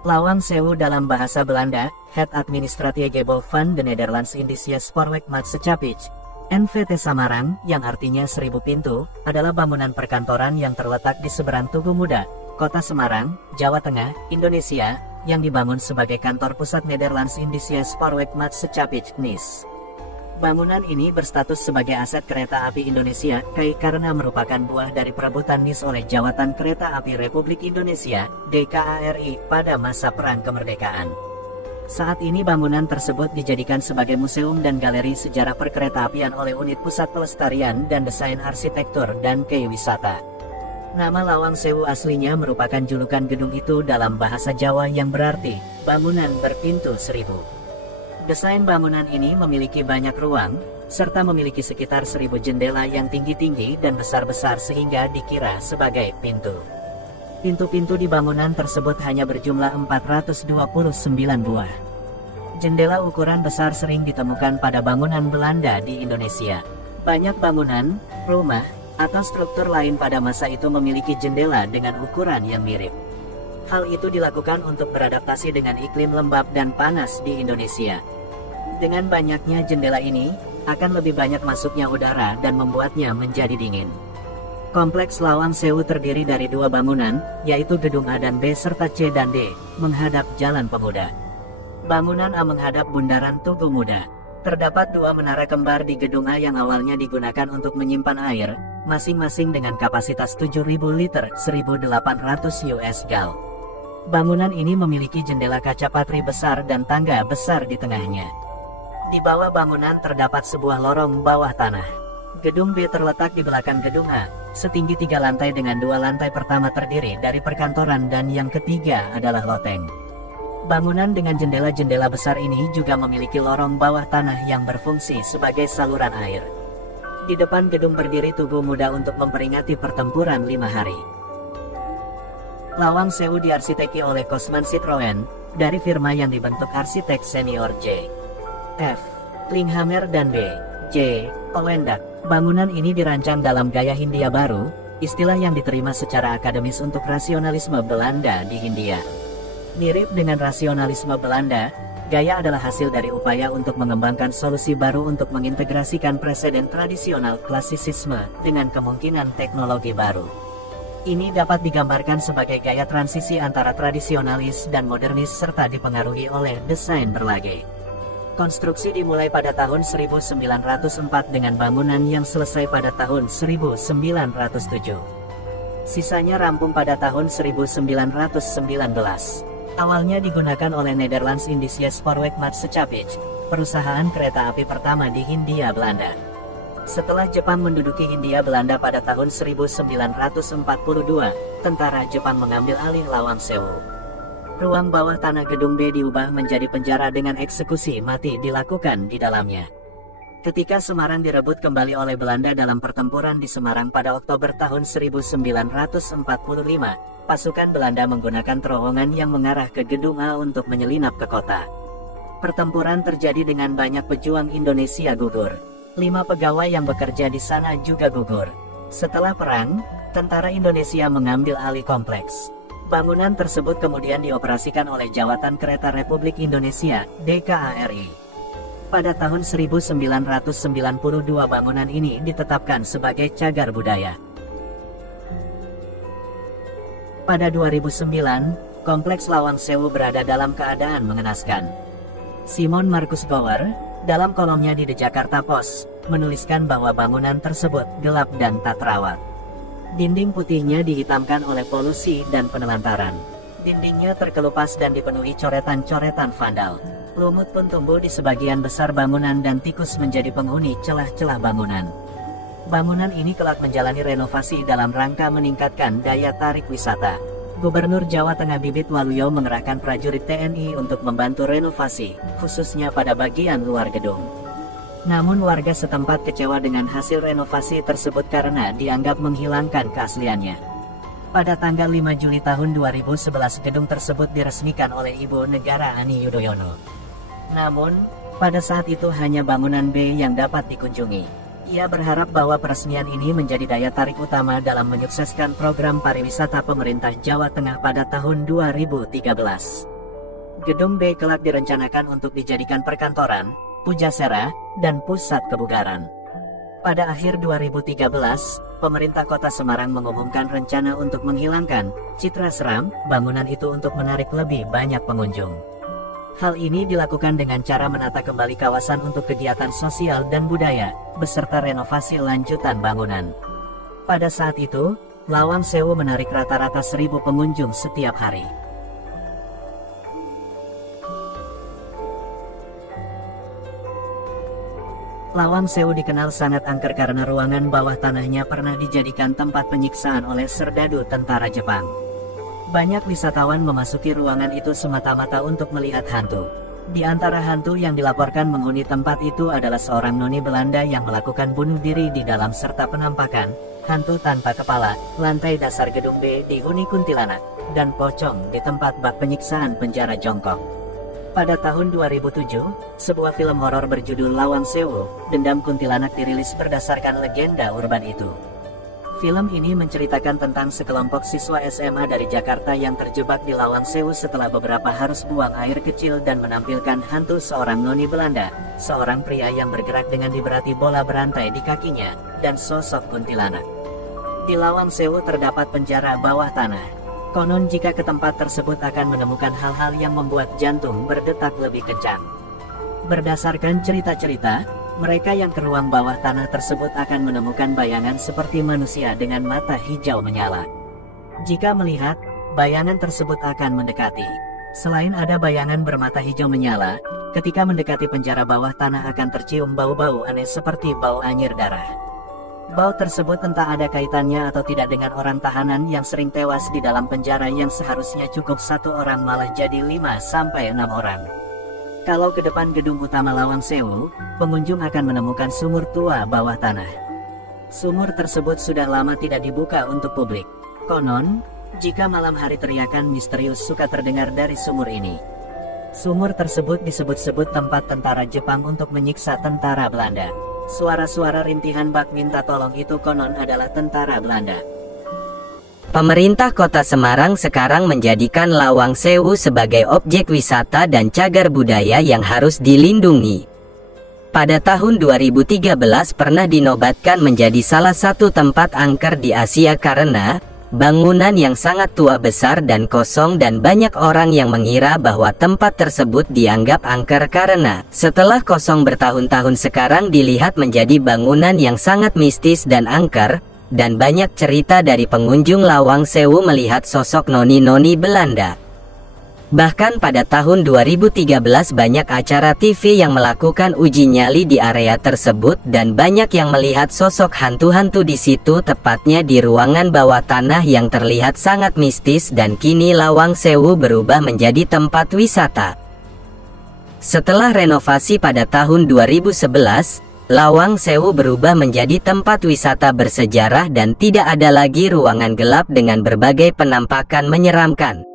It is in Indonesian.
Lawang Sewu dalam bahasa Belanda, Het Administratieve van de Nederlands-Indische Spoorwegmaatschappij, NVT Samarang, yang artinya 1000 pintu, adalah bangunan perkantoran yang terletak di seberang Tugu Muda, Kota Semarang, Jawa Tengah, Indonesia, yang dibangun sebagai kantor pusat Nederlands-Indische Spoorwegmaatschappij (NIS). Bangunan ini berstatus sebagai aset kereta api Indonesia (KAI) karena merupakan buah dari perebutan NIS oleh Jawatan Kereta Api Republik Indonesia (DKARI) pada masa Perang Kemerdekaan. Saat ini bangunan tersebut dijadikan sebagai museum dan galeri sejarah perkeretaapian oleh Unit Pusat Pelestarian dan Desain Arsitektur dan KAI Wisata. Nama Lawang Sewu aslinya merupakan julukan gedung itu dalam bahasa Jawa yang berarti bangunan berpintu 1000. Desain bangunan ini memiliki banyak ruang, serta memiliki sekitar 1000 jendela yang tinggi-tinggi dan besar-besar sehingga dikira sebagai pintu. Pintu-pintu di bangunan tersebut hanya berjumlah 429 buah. Jendela ukuran besar sering ditemukan pada bangunan Belanda di Indonesia. Banyak bangunan, rumah, atau struktur lain pada masa itu memiliki jendela dengan ukuran yang mirip. Hal itu dilakukan untuk beradaptasi dengan iklim lembab dan panas di Indonesia. Dengan banyaknya jendela ini, akan lebih banyak masuknya udara dan membuatnya menjadi dingin. Kompleks Lawang Sewu terdiri dari 2 bangunan, yaitu Gedung A dan B serta C dan D, menghadap Jalan Pemuda. Bangunan A menghadap Bundaran Tugu Muda. Terdapat 2 menara kembar di Gedung A yang awalnya digunakan untuk menyimpan air, masing-masing dengan kapasitas 7.000 liter 1.800 US gal. Bangunan ini memiliki jendela kaca patri besar dan tangga besar di tengahnya. Di bawah bangunan terdapat sebuah lorong bawah tanah. Gedung B terletak di belakang Gedung A, setinggi 3 lantai dengan 2 lantai pertama terdiri dari perkantoran dan yang ketiga adalah loteng. Bangunan dengan jendela-jendela besar ini juga memiliki lorong bawah tanah yang berfungsi sebagai saluran air. Di depan gedung berdiri Tugu Muda untuk memperingati pertempuran 5 hari. Lawang Sewu diarsiteki oleh Kosman Citroen, dari firma yang dibentuk arsitek senior J. F. Linghammer dan B. J. Owendak. Bangunan ini dirancang dalam gaya Hindia Baru, istilah yang diterima secara akademis untuk rasionalisme Belanda di Hindia. Mirip dengan rasionalisme Belanda, gaya adalah hasil dari upaya untuk mengembangkan solusi baru untuk mengintegrasikan preseden tradisional klasisisme dengan kemungkinan teknologi baru. Ini dapat digambarkan sebagai gaya transisi antara tradisionalis dan modernis serta dipengaruhi oleh desain berlage. Konstruksi dimulai pada tahun 1904 dengan bangunan yang selesai pada tahun 1907. Sisanya rampung pada tahun 1919. Awalnya digunakan oleh Nederlands-Indische Spoorwegmaatschappij, perusahaan kereta api pertama di Hindia Belanda. Setelah Jepang menduduki Hindia Belanda pada tahun 1942, tentara Jepang mengambil alih Lawang Sewu. Ruang bawah tanah Gedung B diubah menjadi penjara dengan eksekusi mati dilakukan di dalamnya. Ketika Semarang direbut kembali oleh Belanda dalam pertempuran di Semarang pada Oktober tahun 1945, pasukan Belanda menggunakan terowongan yang mengarah ke Gedung A untuk menyelinap ke kota. Pertempuran terjadi dengan banyak pejuang Indonesia gugur. 5 pegawai yang bekerja di sana juga gugur. Setelah perang, tentara Indonesia mengambil alih kompleks. Bangunan tersebut kemudian dioperasikan oleh Jawatan Kereta Republik Indonesia, DKARI. Pada tahun 1992 bangunan ini ditetapkan sebagai cagar budaya. Pada 2009, kompleks Lawang Sewu berada dalam keadaan mengenaskan. Simon Markus Gower, dalam kolomnya di The Jakarta Post, menuliskan bahwa bangunan tersebut gelap dan tak terawat. Dinding putihnya dihitamkan oleh polusi dan penelantaran. Dindingnya terkelupas dan dipenuhi coretan-coretan vandal. Lumut pun tumbuh di sebagian besar bangunan dan tikus menjadi penghuni celah-celah bangunan. Bangunan ini kelak menjalani renovasi dalam rangka meningkatkan daya tarik wisata. Gubernur Jawa Tengah Bibit Waluyo mengerahkan prajurit TNI untuk membantu renovasi, khususnya pada bagian luar gedung. Namun warga setempat kecewa dengan hasil renovasi tersebut karena dianggap menghilangkan keasliannya. Pada tanggal 5 Juli tahun 2011 gedung tersebut diresmikan oleh Ibu Negara Ani Yudhoyono. Namun, pada saat itu hanya bangunan B yang dapat dikunjungi, Ia berharap bahwa peresmian ini menjadi daya tarik utama dalam menyukseskan program pariwisata pemerintah Jawa Tengah pada tahun 2013. Gedung B kelak direncanakan untuk dijadikan perkantoran, pujasera, dan pusat kebugaran. Pada akhir 2013, pemerintah Kota Semarang mengumumkan rencana untuk menghilangkan citra seram bangunan itu untuk menarik lebih banyak pengunjung. Hal ini dilakukan dengan cara menata kembali kawasan untuk kegiatan sosial dan budaya, beserta renovasi lanjutan bangunan. Pada saat itu, Lawang Sewu menarik rata-rata 1.000 pengunjung setiap hari. Lawang Sewu dikenal sangat angker karena ruangan bawah tanahnya pernah dijadikan tempat penyiksaan oleh serdadu tentara Jepang. Banyak wisatawan memasuki ruangan itu semata-mata untuk melihat hantu. Di antara hantu yang dilaporkan menghuni tempat itu adalah seorang noni Belanda yang melakukan bunuh diri di dalam serta penampakan hantu tanpa kepala, lantai dasar gedung B dihuni kuntilanak, dan pocong di tempat bak penyiksaan penjara jongkok. Pada tahun 2007, sebuah film horor berjudul Lawang Sewu, Dendam Kuntilanak dirilis berdasarkan legenda urban itu. Film ini menceritakan tentang sekelompok siswa SMA dari Jakarta yang terjebak di Lawang Sewu setelah beberapa harus buang air kecil dan menampilkan hantu seorang noni Belanda, seorang pria yang bergerak dengan diberati bola berantai di kakinya, dan sosok kuntilanak. Di Lawang Sewu terdapat penjara bawah tanah. Konon jika ke tempat tersebut akan menemukan hal-hal yang membuat jantung berdetak lebih kencang. Berdasarkan cerita-cerita, mereka yang ke ruang bawah tanah tersebut akan menemukan bayangan seperti manusia dengan mata hijau menyala. Jika melihat, bayangan tersebut akan mendekati. Selain ada bayangan bermata hijau menyala, ketika mendekati penjara bawah tanah akan tercium bau-bau aneh seperti bau anyir darah. Bau tersebut entah ada kaitannya atau tidak dengan orang tahanan yang sering tewas di dalam penjara yang seharusnya cukup 1 orang malah jadi 5-6 orang. Kalau ke depan gedung utama Lawang Sewu, pengunjung akan menemukan sumur tua bawah tanah. Sumur tersebut sudah lama tidak dibuka untuk publik. Konon, jika malam hari teriakan misterius suka terdengar dari sumur ini. Sumur tersebut disebut-sebut tempat tentara Jepang untuk menyiksa tentara Belanda. Suara-suara rintihan bak minta tolong itu konon adalah tentara Belanda. Pemerintah Kota Semarang sekarang menjadikan Lawang Sewu sebagai objek wisata dan cagar budaya yang harus dilindungi. Pada tahun 2013 pernah dinobatkan menjadi salah satu tempat angker di Asia karena bangunan yang sangat tua besar dan kosong, dan banyak orang yang mengira bahwa tempat tersebut dianggap angker karena setelah kosong bertahun-tahun sekarang dilihat menjadi bangunan yang sangat mistis dan angker. Dan banyak cerita dari pengunjung Lawang Sewu melihat sosok noni-noni Belanda. Bahkan pada tahun 2013 banyak acara TV yang melakukan uji nyali di area tersebut dan banyak yang melihat sosok hantu-hantu di situ, tepatnya di ruangan bawah tanah yang terlihat sangat mistis, dan kini Lawang Sewu berubah menjadi tempat wisata. Setelah renovasi pada tahun 2011, Lawang Sewu berubah menjadi tempat wisata bersejarah dan tidak ada lagi ruangan gelap dengan berbagai penampakan menyeramkan.